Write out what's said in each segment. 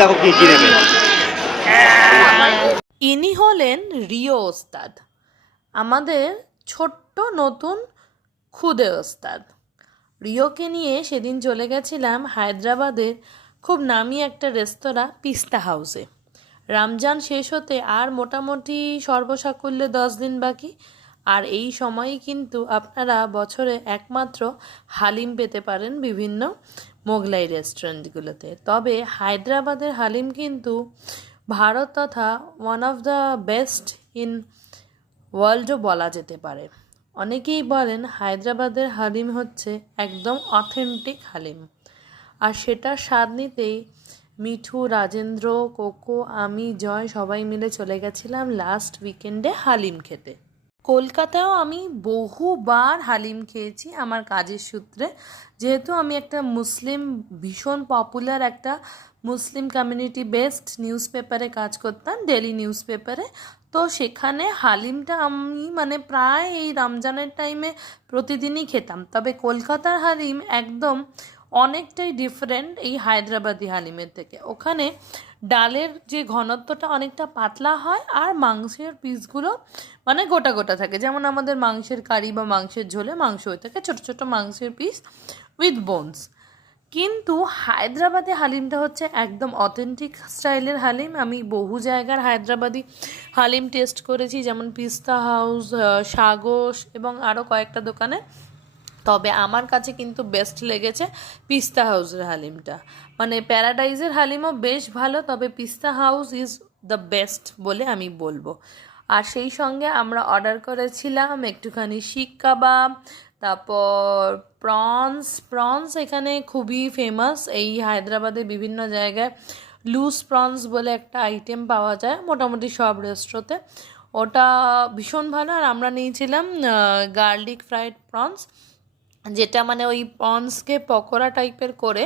দেখো কি নেবে। ইনি হলেন রিও ওস্তাদ, আমাদের ছোট্ট নতুন খুদে ওস্তাদ। রিওকে নিয়ে সেদিন চলে গেছিলাম হায়দ্রাবাদের খুব নামি একটা রেস্তোরাঁ পিস্তা হাউসে। রমজান শেষ হতে আর মোটামুটি সর্বসাকুল্যে 10 দিন বাকি। আর এই সময়ই কিন্তু আপনারা বছরে একমাত্র হালিম পেতে পারেন বিভিন্ন মোগলাই রেস্টুরেন্টগুলোতে। তবে হায়দ্রাবাদের হালিম কিন্তু ভারত তথা one of the best in ওয়ার্ল্ডও বলা যেতে পারে। অনেকেই বলেন হায়দ্রাবাদের হালিম হচ্ছে একদম অথেন্টিক হালিম। আর সেটার স্বাদ নিতেই মিঠু, রাজেন্দ্র, কোকো, আমি, জয় সবাই মিলে চলে গেছিলাম লাস্ট উইকেন্ডে হালিম খেতে। কলকাতায়ও আমি বহুবার হালিম খেয়েছি আমার কাজের সূত্রে, যেহেতু আমি একটা মুসলিম ভীষণ পপুলার একটা মুসলিম কমিউনিটি বেসড নিউজ পেপারে কাজ করতাম, ডেলি নিউজ পেপারে। তো সেখানে হালিমটা আমি মানে প্রায় এই রমজানের টাইমে প্রতিদিনই খেতাম। তবে কলকাতার হালিম একদম অনেকটাই ডিফারেন্ট এই হায়দ্রাবাদি হালিমের থেকে। ওখানে ডালের যে ঘনত্বটা অনেকটা পাতলা হয় আর মাংসের পিসগুলো মানে গোটা গোটা থাকে, যেমন আমাদের মাংসের কারি বা মাংসের ঝোলে মাংস হয়ে থাকে ছোটো ছোটো মাংসের পিস উইথ বোনস। কিন্তু হায়দ্রাবাদি হালিমটা হচ্ছে একদম অথেন্টিক স্টাইলের হালিম। আমি বহু জায়গার হায়দ্রাবাদি হালিম টেস্ট করেছি, যেমন পিস্তা হাউস, সাগস এবং আরও কয়েকটা দোকানে। তবে আমার কাছে কিন্তু বেস্ট লেগেছে পিস্তা হাউসের হালিমটা। মানে প্যারাডাইজের হালিমও বেশ ভালো, তবে পিস্তা হাউস ইজ দ্য বেস্ট বলে আমি বলবো। আর সেই সঙ্গে আমরা অর্ডার করেছিলাম একটুখানি শিক কাবাব, তারপর প্রনস এখানে খুবই ফেমাস এই হায়দ্রাবাদে বিভিন্ন জায়গায়। লুজ প্রনস বলে একটা আইটেম পাওয়া যায় মোটামুটি সব রেস্টুরেন্টে, ওটা ভীষণ ভালো। আর আমরা নিয়েছিলাম গার্লিক ফ্রাইড প্রনস, যেটা মানে ওই প্রনসকে পকোড়া টাইপের করে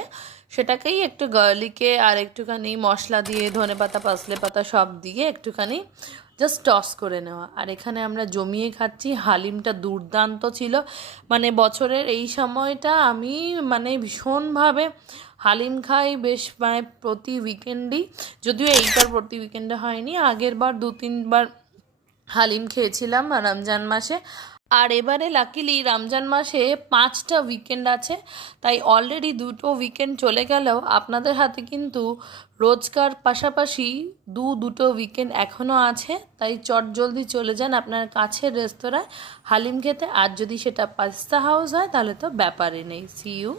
সেটাকেই একটু গার্লিকে আর একটুখানি মশলা দিয়ে ধনেপাতা পাসলে পাতা সব দিয়ে একটুখানি জাস্ট টস করে নেওয়া। আর এখানে আমরা জমিয়ে খাচ্ছি, হালিমটা দুর্দান্ত ছিল। মানে বছরের এই সময়টা আমি মানে ভীষণভাবে হালিম খাই বেশ, মানে প্রতি উইকেন্ডেই, যদিও এইবার প্রতি উইকেন্ডে হয়নি, আগের বার 2-3 বার হালিম খেয়েছিলাম রমজান মাসে। আর এবারে লাকিলি রমজান মাসে 5টা উইকেন্ড আছে, তাই অলরেডি 2টো উইকেন্ড চলে গেলেও আপনাদের হাতে কিন্তু রোজকার পাশাপাশি দুটো উইকেন্ড এখনও আছে। তাই চটজলদি চলে যান আপনার কাছের রেস্তোরাঁয় হালিম খেতে। আর যদি সেটা পাস্তা হাউস হয় তাহলে তো ব্যাপারই নেই। See you.